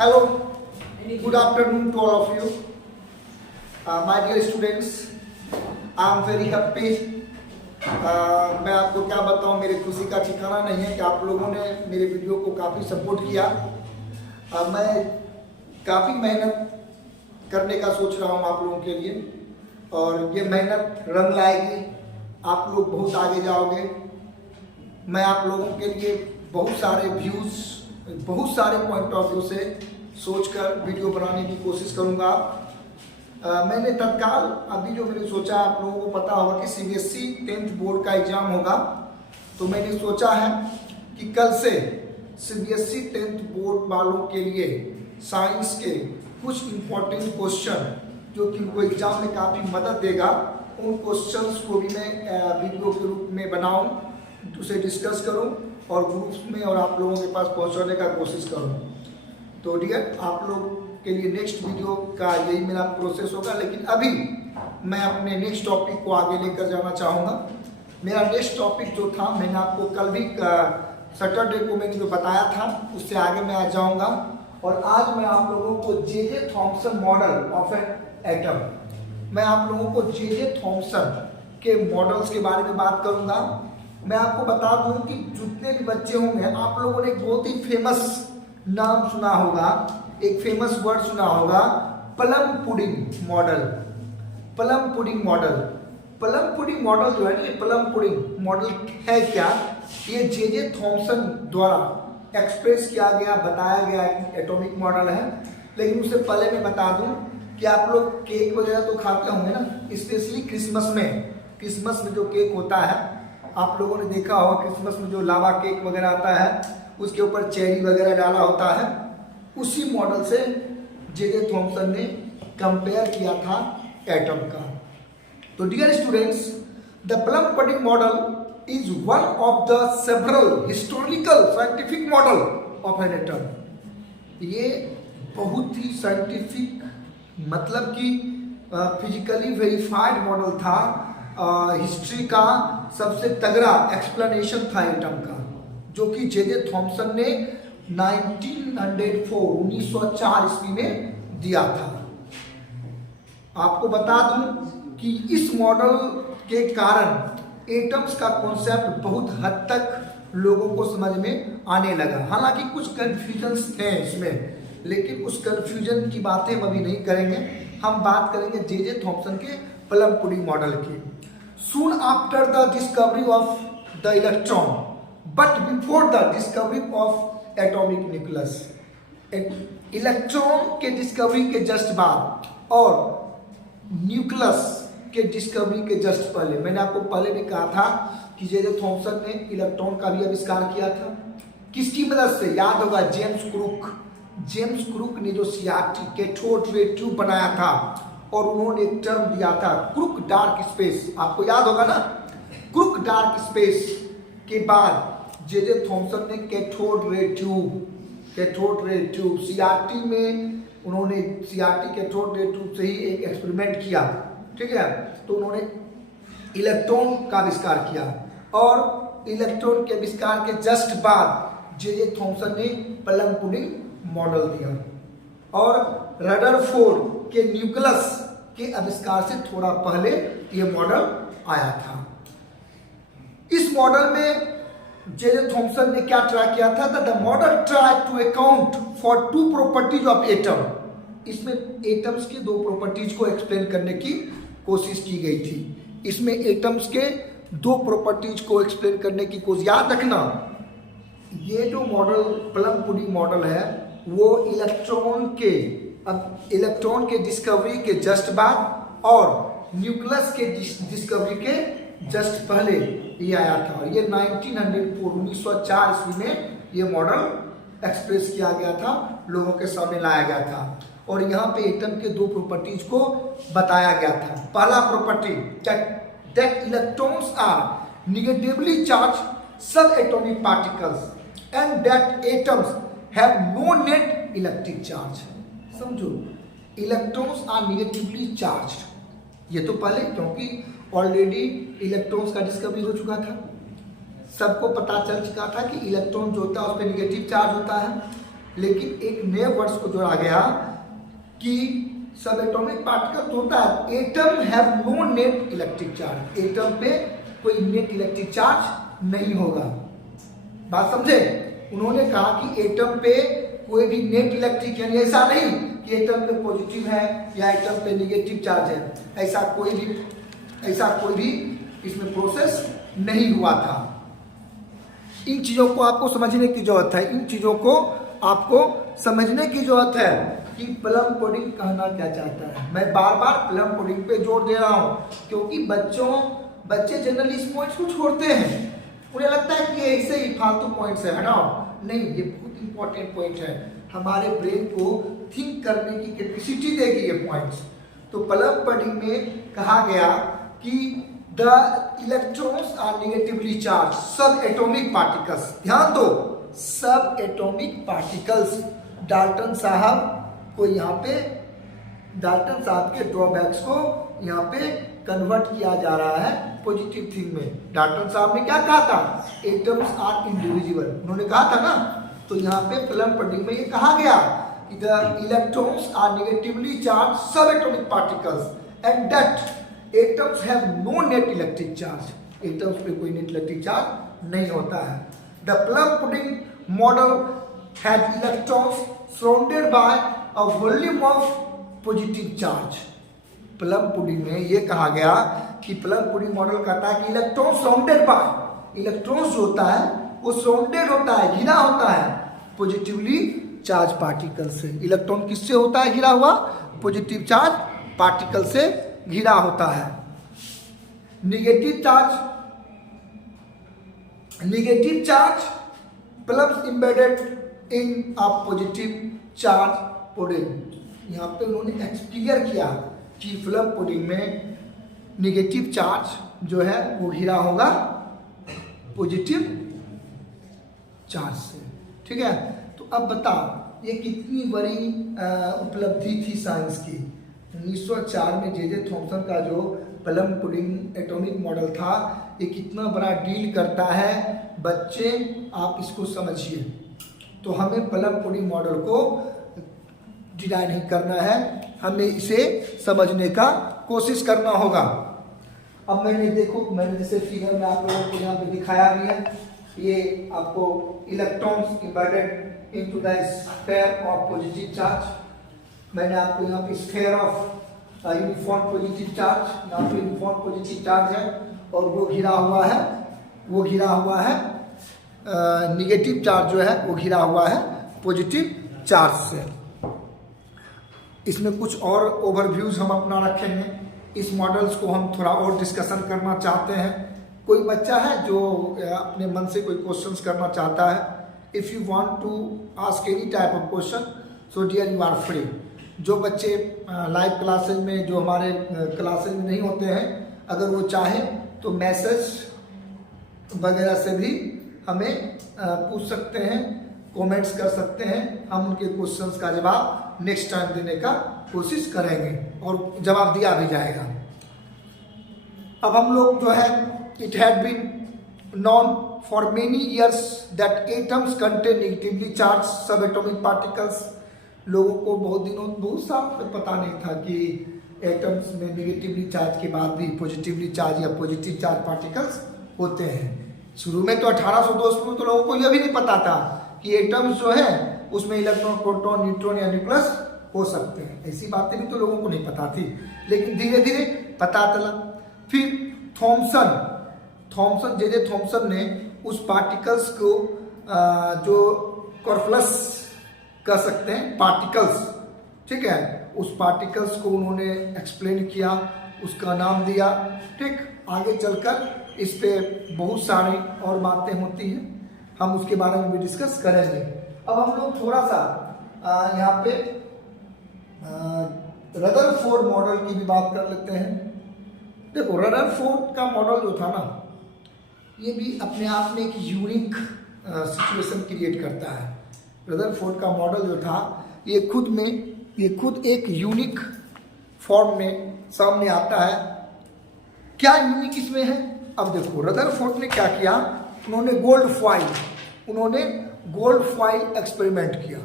Hello, good afternoon to all of you. My dear students, I am very happy. मैं आपको क्या बताऊं, मेरी खुशी का ठिकाना नहीं है कि आप लोगों ने मेरे वीडियो को काफ़ी सपोर्ट किया। मैं काफ़ी मेहनत करने का सोच रहा हूं आप लोगों के लिए और ये मेहनत रंग लाएगी। आप लोग बहुत आगे जाओगे। मैं आप लोगों के लिए बहुत सारे व्यूज़, बहुत सारे पॉइंट ऑफ व्यू से सोचकर वीडियो बनाने की कोशिश करूंगा। मैंने तत्काल अभी जो मैंने सोचा, आप लोगों को पता होगा कि सीबीएसई 10th बोर्ड का एग्ज़ाम होगा, तो मैंने सोचा है कि कल से सीबीएसई 10th बोर्ड वालों के लिए साइंस के कुछ इम्पोर्टेंट क्वेश्चन जो कि उनको एग्ज़ाम में काफ़ी मदद देगा, उन क्वेश्चंस को भी मैं वीडियो के रूप में बनाऊं, उसे डिस्कस करूं और ग्रुप्स में और आप लोगों के पास पहुंचाने का कोशिश करूं। तो डियर, आप लोग के लिए नेक्स्ट वीडियो का यही मेरा प्रोसेस होगा। लेकिन अभी मैं अपने नेक्स्ट टॉपिक को आगे लेकर जाना चाहूँगा। मेरा नेक्स्ट टॉपिक जो था, मैंने आपको कल भी सैटरडे को मैंने जो बताया था, उससे आगे मैं आ जाऊँगा। और आज मैं आप लोगों को J Thomson model of an atom, मैं आप लोगों को जे थॉम्सन के मॉडल्स के बारे में बात करूँगा। मैं आपको बता दूं कि जितने भी बच्चे होंगे, आप लोगों ने एक बहुत ही फेमस नाम सुना होगा, एक फेमस वर्ड सुना होगा, plum pudding model. Plum pudding model, plum pudding model जो है ना, ये प्लम पुडिंग मॉडल है क्या? ये जे थॉम्सन द्वारा एक्सप्रेस किया गया, बताया गया एटॉमिक मॉडल है। लेकिन उससे पहले मैं बता दूं कि आप लोग केक वगैरह तो खाते होंगे ना, स्पेशली क्रिसमस में जो केक होता है, आप लोगों ने देखा होगा क्रिसमस में जो लावा केक वगैरह आता है, उसके ऊपर चेरी वगैरह डाला होता है। उसी मॉडल से जे थॉम्सन ने कंपेयर किया था एटम का। तो dear students, the plum pudding model is one of the several historical scientific model of an atom. ये बहुत ही साइंटिफिक, मतलब कि फिजिकली वेरीफाइड मॉडल था। हिस्ट्री का सबसे तगड़ा एक्सप्लेनेशन था एटम का, जो कि जे थॉम्सन ने 1904 ईस्वी में दिया था। आपको बता दूं कि इस मॉडल के कारण एटम्स का कॉन्सेप्ट बहुत हद तक लोगों को समझ में आने लगा। हालांकि कुछ कंफ्यूजन्स थे इसमें, लेकिन उस कंफ्यूजन की बातें हम अभी नहीं करेंगे। हम बात करेंगे जे थॉम्सन के प्लम पुडिंग मॉडल की। Soon after the discovery of the electron, but before the discovery of atomic nucleus, electron के डिस्कवरी के जस्ट बाद और न्यूक्लियस के डिस्कवरी के जस्ट पहले, मैंने आपको पहले भी कहा था कि जे थॉम्सन ने इलेक्ट्रॉन का भी आविष्कार किया था। किसकी मदद से? याद होगा, जेम्स क्रूक ने जो सीआरटी कैथोड रे ट्यूब बनाया था, और उन्होंने एक टर्म दिया था क्रूक डार्क स्पेस। आपको याद होगा ना, क्रूक डार्क स्पेस के बाद जे थॉम्सन ने कैथोड रे ट्यूब सीआरटी में, उन्होंने सीआरटी कैथोड रे ट्यूब से ही एक एक्सपेरिमेंट किया, ठीक है। तो उन्होंने इलेक्ट्रॉन का आविष्कार किया, और इलेक्ट्रॉन के आविष्कार के जस्ट बाद जे थॉम्सन ने प्लम पुडिंग मॉडल दिया। और रदरफोर्ड के न्यूक्लियस के आविष्कार से थोड़ा पहले यह मॉडल आया था। इस मॉडल में जे थॉम्सन ने क्या ट्राई किया था? The model try to account for two properties of atom. इसमें एटम्स के दो प्रॉपर्टीज को एक्सप्लेन करने की कोशिश की गई थी। इसमें एटम्स के दो प्रॉपर्टीज को एक्सप्लेन करने की कोशिश। याद रखना, ये जो मॉडल प्लम पुडिंग मॉडल है, वो इलेक्ट्रॉन के डिस्कवरी के जस्ट बाद और न्यूक्लियस के डिस्कवरी के जस्ट पहले ये आया था। और ये 1904 ईस्वी में ये मॉडल एक्सप्रेस किया गया था, लोगों के सामने लाया गया था। और यहाँ पे एटम के दो प्रॉपर्टीज को बताया गया था। पहला property, that electrons are negatively charge subatomic particles and that atoms have no net electric charge. समझो, इलेक्ट्रॉन्स आर नेगेटिवली चार्ज्ड। ये तो पहले, क्योंकि ऑलरेडी इलेक्ट्रॉन्स का डिस्कवरी हो चुका था, सबको पता चल चुका था कि इलेक्ट्रॉन जो होता है उस पर नेगेटिव चार्ज होता है। लेकिन एक नए वर्ड्स को जोड़ा गया कि सब एटॉमिक पार्टिकल होता है, atom have no net electric charge, atom पे कोई नेट इलेक्ट्रिक चार्ज नहीं होगा। बात समझे? उन्होंने कहा कि एटम पे कोई भी नेट इलेक्ट्रिक, यानी ऐसा नहीं कि एटम पे पॉजिटिव है या एटम पे नेगेटिव चार्ज है, ऐसा कोई भी इसमें प्रोसेस नहीं हुआ था। इन चीजों को आपको समझने की जरूरत है, इन चीजों को आपको समझने की जरूरत है कि प्लम पुडिंग कहना क्या चाहता है। मैं बार बार प्लम पुडिंग पे जोर दे रहा हूं क्योंकि बच्चे जनरली इस पॉइंट्स को छोड़ते हैं, उन्हें लगता है कि ऐसे ही फालतू पॉइंट्स है ना। नहीं, ये बहुत इंपॉर्टेंट पॉइंट है, हमारे ब्रेन को थिंक करने की कैपेसिटी देगी ये पॉइंट्स। तो प्लम पुडिंग में कहा गया कि the electrons are negatively charge subatomic particles, ध्यान दो, सब एटॉमिक पार्टिकल्स। डाल्टन साहब को यहाँ पे, डाल्टन साहब के ड्रॉबैक्स को यहाँ पे कन्वर्ट किया जा रहा है पॉजिटिव थिंग में। डाल्टन साहब ने क्या कहा था? एटम्स आर इंडिविजुअल, उन्होंने कहा था ना। तो यहाँ पे प्लम पुडिंग में ये कहा गया कि the electrons are negatively charge subatomic particles and that atoms have no net electric charge, atoms पे कोई नेट इलेक्ट्रिक चार्ज नहीं होता है। The plum pudding model had electrons surrounded by a volume of positive charge. Plum pudding में ये कहा गया कि प्लम पुडिंग मॉडल कहता है कि इलेक्ट्रॉन सराउंडेड बाय, इलेक्ट्रॉन जो होता है वो सराउंडेड होता है, घिरा होता है पॉजिटिवली चार्ज पार्टिकल से। इलेक्ट्रॉन किससे होता है घिरा हुआ? पॉजिटिव चार्ज पार्टिकल से घिरा होता है। Negative charge plums embedded in a positive charge pudding. यहाँ पे उन्होंने एक्सप्लेन किया कि प्लम पुडिंग में नेगेटिव चार्ज जो है वो घिरा होगा पॉजिटिव चार्ज से, ठीक है। तो अब बताओ ये कितनी बड़ी उपलब्धि थी साइंस की। 1904 में जे थॉमसन का जो प्लम पुडिंग एटॉमिक मॉडल था, ये कितना बड़ा डील करता है बच्चे, आप इसको समझिए। तो हमें प्लम पुडिंग मॉडल को डिनाई नहीं करना है, हमें इसे समझने का कोशिश करना होगा। अब मैंने जैसे फिगर में आप लोगों को यहाँ पे दिखाया भी है, ये आपको electrons embedded into the sphere of positive charge. मैंने आपको यहाँ पे sphere of uniform positive charge, यहाँ पे यूनिफॉर्म पॉजिटिव चार्ज है और वो घिरा हुआ है नेगेटिव चार्ज जो है वो घिरा हुआ है पॉजिटिव चार्ज से। इसमें कुछ और ओवरव्यूज हम अपना रखेंगे, इस मॉडल्स को हम थोड़ा और डिस्कशन करना चाहते हैं। कोई बच्चा है जो अपने मन से कोई क्वेश्चंस करना चाहता है, if you want to ask any type of question so dear you are free. जो बच्चे लाइव क्लासेज में, जो हमारे क्लासेज में नहीं होते हैं, अगर वो चाहें तो मैसेज वगैरह से भी हमें पूछ सकते हैं, कमेंट्स कर सकते हैं, हम उनके क्वेश्चंस का जवाब नेक्स्ट टाइम देने का कोशिश करेंगे और जवाब दिया भी जाएगा। अब हम लोग जो है, it had been known for many years that atoms contain negatively charge subatomic particles. लोगों को बहुत साल तक पता नहीं था कि एटम्स में नेगेटिवली चार्ज के बाद भी पॉजिटिवली चार्ज या पॉजिटिव चार्ज पार्टिकल्स होते हैं। शुरू में तो 1802 में तो लोगों को यह भी नहीं पता था कि एटम्स जो है उसमें इलेक्ट्रॉन, प्रोटॉन, न्यूट्रॉन या न्यूक्लियस हो सकते हैं। ऐसी बातें भी तो लोगों को नहीं पता थी, लेकिन धीरे धीरे पता चला। फिर थॉमसन जे थॉमसन ने उस पार्टिकल्स को जो कॉर्पस कह सकते हैं पार्टिकल्स, ठीक है, उस पार्टिकल्स को उन्होंने एक्सप्लेन किया, उसका नाम दिया, ठीक। आगे चलकर इस पे बहुत सारी और बातें होती हैं, हम उसके बारे में भी डिस्कस करेंगे। अब हम लोग थोड़ा सा यहाँ पे रदरफोर्ड मॉडल की भी बात कर लेते हैं। देखो, रदरफोर्ड का मॉडल जो था ना, ये भी अपने आप में एक यूनिक सिचुएशन क्रिएट करता है। रदरफोर्ड का मॉडल जो था, ये खुद एक यूनिक फॉर्म में सामने आता है। क्या यूनिक इसमें है? अब देखो, रदरफोर्ड ने क्या किया, उन्होंने गोल्ड फॉइल एक्सपेरिमेंट किया।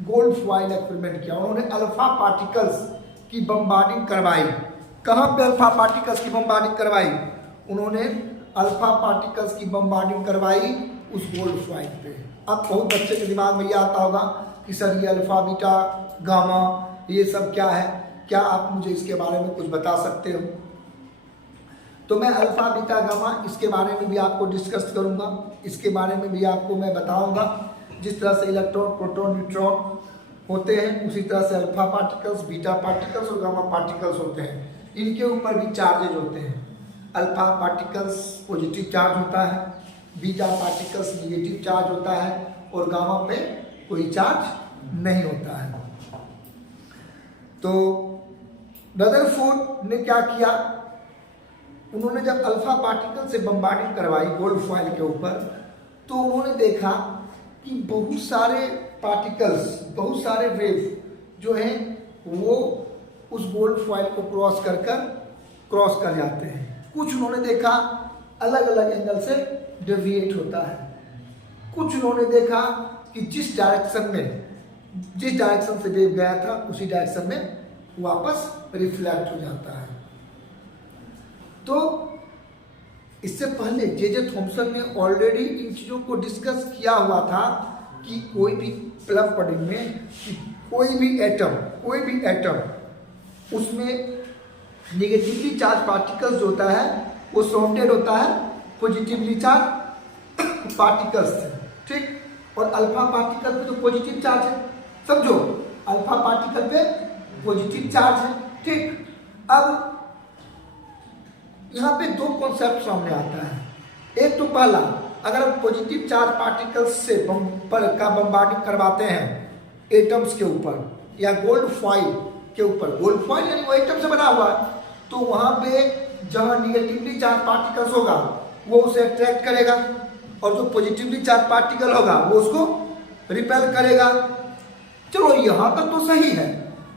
गोल्ड फॉइल एक्सपेरिमेंट किया। उन्होंने अल्फा पार्टिकल्स की बम्बार्डिंग करवाई। कहाँ पे अल्फा पार्टिकल्स की बम्बार्डिंग करवाई? उन्होंने अल्फा पार्टिकल्स की बम्बार्डिंग करवाई उस गोल्ड फॉइल पे। अब बहुत बच्चे के दिमाग में ये आता होगा कि सर ये अल्फा बीटा गामा ये सब क्या है, क्या आप मुझे इसके बारे में कुछ बता सकते हो? तो मैं अल्फा बीटा गामा इसके बारे में भी आपको डिस्कस करूंगा, इसके बारे में भी आपको मैं बताऊंगा। जिस तरह से इलेक्ट्रॉन प्रोटॉन न्यूट्रॉन होते हैं उसी तरह से अल्फा पार्टिकल्स, बीटा पार्टिकल्स और गामा पार्टिकल्स होते हैं। इनके ऊपर भी चार्जेज होते हैं। अल्फा पार्टिकल्स पॉजिटिव चार्ज होता है, बीटा पार्टिकल्स निगेटिव चार्ज होता है और गामा पे कोई चार्ज नहीं होता है। तो रदरफोर्ड ने क्या किया? उन्होंने जब अल्फा पार्टिकल से बम्बार्डिंग करवाई गोल्ड फॉइल के ऊपर, तो उन्होंने देखा कि बहुत सारे पार्टिकल्स, बहुत सारे वेव जो हैं वो उस गोल्ड फॉइल को क्रॉस कर जाते हैं। कुछ उन्होंने देखा अलग अलग एंगल से डेविएट होता है, कुछ उन्होंने देखा कि जिस डायरेक्शन से वेव गया था उसी डायरेक्शन में वापस रिफ्लेक्ट हो जाता है। तो इससे पहले जे थॉमसन ने ऑलरेडी इन चीज़ों को डिस्कस किया हुआ था कि कोई भी प्लम पडिंग में कि कोई भी एटम उसमें निगेटिवली चार्ज पार्टिकल्स जो होता है वो सराउंडेड होता है पॉजिटिवली चार्ज पार्टिकल्स से, ठीक। और अल्फा पार्टिकल पे तो पॉजिटिव चार्ज है, समझो, अल्फा पार्टिकल पे पॉजिटिव चार्ज है, ठीक। अब यहाँ पे दो कॉन्सेप्ट सामने आता है। एक तो पहला, अगर हम पॉजिटिव चार्ज पार्टिकल्स से बम्बार्डिंग करवाते हैं एटम्स के ऊपर या गोल्ड फॉइल के ऊपर, गोल्ड फॉइल यानी वो एटम से बना हुआ है, तो वहां पे जहां निगेटिवली चार्ज पार्टिकल्स होगा वो उसे अट्रैक्ट करेगा और जो पॉजिटिवली चार्ज पार्टिकल होगा वो उसको रिपेल करेगा। चलो यहां तक तो सही है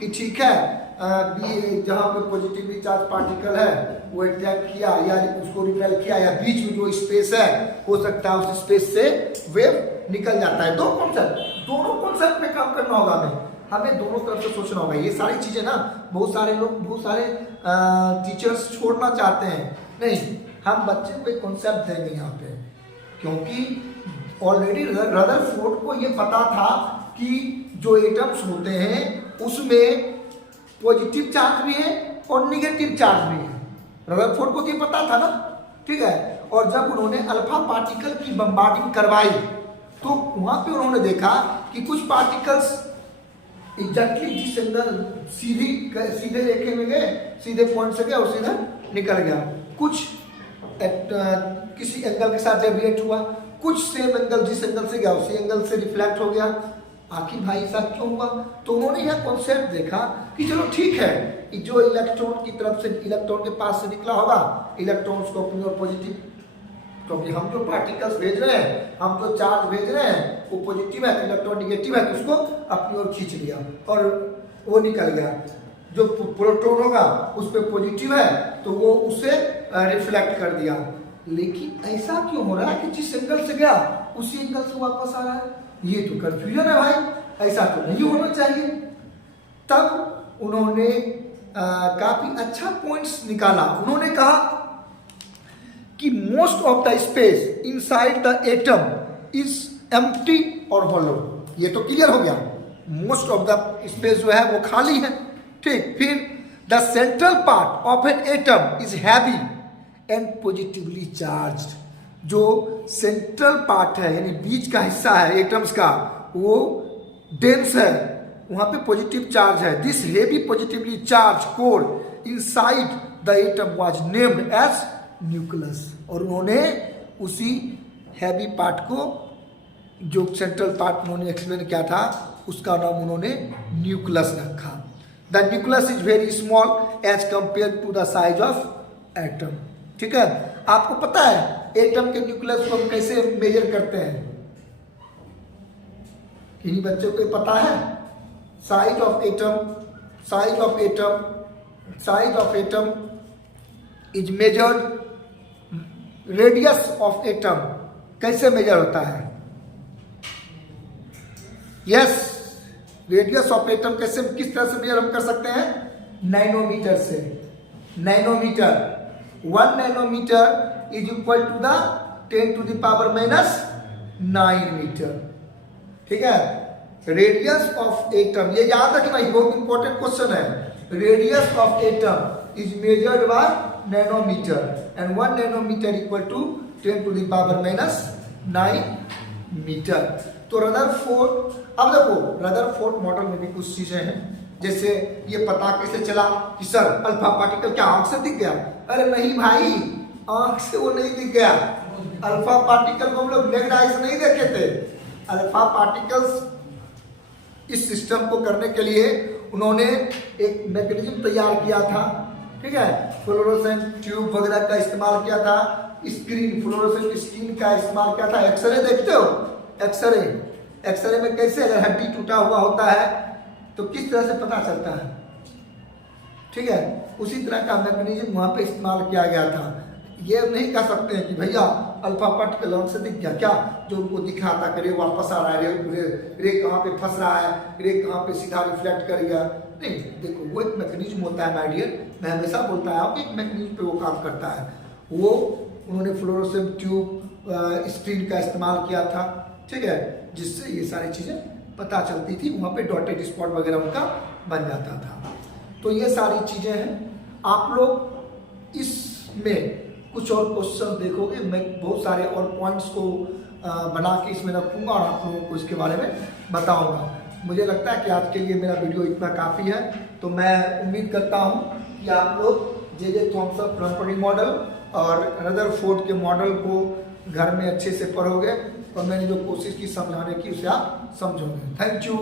कि ठीक है, जहां पे पॉजिटिवली चार्ज पार्टिकल है वो अट्रैक्ट किया या उसको रिपेल किया, या बीच में जो स्पेस है हो सकता है उस स्पेस से वेव निकल जाता है। दोनों कॉन्सेप्ट में काम करना होगा हमें दोनों तरफ से सोचना होगा। ये सारी चीजें ना बहुत सारे टीचर्स छोड़ना चाहते हैं, नहीं, हम बच्चे को एक कॉन्सेप्ट देंगे यहाँ पे, क्योंकि ऑलरेडी रदरफोर्ड को ये पता था कि जो एटम्स होते हैं उसमें पॉजिटिव चार्ज भी है और निगेटिव चार्ज भी है। रदरफोर्ड को ये पता था ना, ठीक है। और जब उन्होंने अल्फा पार्टिकल की बम्बार्डिंग करवाई तो वहां पे उन्होंने देखा कि कुछ पार्टिकल्स एग्जैक्टली जिस एंगल सीधे रेखे में गए, सीधे पॉइंट से गए और सीधा निकल गया, कुछ किसी एंगल के साथ डेविएट हुआ, कुछ सेम एंगल जिस एंगल से गया उसी एंगल से रिफ्लेक्ट हो गया। आखिर भाई ऐसा क्यों हुआ? तो उन्होंने यह कॉन्सेप्ट देखा कि चलो ठीक है, जो इलेक्ट्रॉन की तरफ से, इलेक्ट्रॉन के पास से निकला होगा, इलेक्ट्रॉन उसको अपनी ओर पॉजिटिव, क्योंकि हम जो पार्टिकल्स भेज रहे हैं, हम जो चार्ज भेज रहे हैं वो पॉजिटिव है, इलेक्ट्रॉन निगेटिव है, तो उसको अपनी ओर खींच लिया और वो निकल गया। जो प्रोटॉन होगा उस पर पॉजिटिव है तो वो उसे रिफ्लेक्ट कर दिया। लेकिन ऐसा क्यों हो रहा है कि जिस एंगल से गया उसी एंगल से वापस आ रहा है? ये तो कंफ्यूजन है भाई, ऐसा तो नहीं होना चाहिए। तब उन्होंने काफी अच्छा पॉइंट्स निकाला। उन्होंने कहा कि most of the space inside the atom is empty और हॉलो। ये तो क्लियर हो गया, मोस्ट ऑफ द स्पेस जो है वो खाली है, ठीक। फिर the central part of an atom is heavy and positively charged. जो सेंट्रल पार्ट है यानी बीच का हिस्सा है एटम्स का, वो डेंस है, वहां पे पॉजिटिव चार्ज है। This heavy positively charge core inside the atom was named as nucleus. और उन्होंने उसी हैवी पार्ट को, जो सेंट्रल पार्ट उन्होंने एक्सप्लेन किया था, उसका नाम उन्होंने न्यूक्लियस रखा। The nucleus is very small as compare to the size of atom, ठीक है। आपको पता है एटम के न्यूक्लियस को हम कैसे मेजर करते हैं? किन्हीं बच्चों को पता है? Size of atom is measured, radius of atom कैसे मेजर होता है? यस, रेडियस ऑफ एटम कैसे किस तरह से मेजर हम कर सकते हैं? नैनोमीटर से। Nanometre 1 nanometre is equal to the 10⁻⁹ metre. ठीक है, रेडियस ऑफ एटम, ये याद रखना, ये बहुत इंपॉर्टेंट क्वेश्चन है। Radius of atom is measured by nanometre and 1 nanometre equal to 10⁻⁹ metre. तो रदरफोर्ड, अब देखो रदरफोर्ड मॉडल में भी कुछ चीजें हैं, जैसे ये पता कैसे चला कि सर अल्फा पार्टिकल क्या आंख से दिख गया? अरे नहीं भाई, आंख से वो नहीं दिख गया। अल्फा पार्टिकल को हम लोग नेक्ड आई से नहीं देखे थे। अल्फा पार्टिकल्स इस सिस्टम को करने के लिए उन्होंने एक मैकेनिज्म तैयार किया था। ठीक है, फ्लोरोसेंट ट्यूब वगैरह का इस्तेमाल किया था, स्क्रीन, फ्लोरोसेंट स्क्रीन का इस्तेमाल किया था। एक्सरे देखते हो? एक्सरे, एक्सरे में कैसे अगर हड्डी टूटा हुआ होता है तो किस तरह से पता चलता है? ठीक है, उसी तरह का मैकेनिज्म वहां पे इस्तेमाल किया गया था। ये नहीं कह सकते हैं कि भैया अल्फा पार्टिकल आंख से दिख गया, क्या जो उनको दिखा था कि रे वापस आ रहा है, रे कहाँ पे फंस रहा है, रे कहाँ पे सीधा रिफ्लेक्ट करेगा। नहीं, देखो वो एक मैकेनिज्म होता है माय डियर, मैं हमेशा बोलता हूँ कि एक मैकेनिज्म पे वो काम करता है। वो उन्होंने फ्लोरोसेंट ट्यूब स्क्रीन का इस्तेमाल किया था। ठीक है, जिससे ये सारी चीजें पता चलती थी, वहाँ पे डॉटेड स्पॉट वगैरह उनका बन जाता था। तो ये सारी चीजें हैं। आप लोग इसमें कुछ और क्वेश्चन देखोगे, मैं बहुत सारे और पॉइंट्स को बना के इसमें रखूंगा और आप लोगों को इसके बारे में बताऊंगा। मुझे लगता है कि आज के लिए मेरा वीडियो इतना काफ़ी है, तो मैं उम्मीद करता हूं कि आप लोग जे थॉमसन प्रॉपर्टी मॉडल और रदरफोर्ड के मॉडल को घर में अच्छे से पढ़ोगे और मैंने जो कोशिश की समझाने की उसे आप समझोगे। Thank you.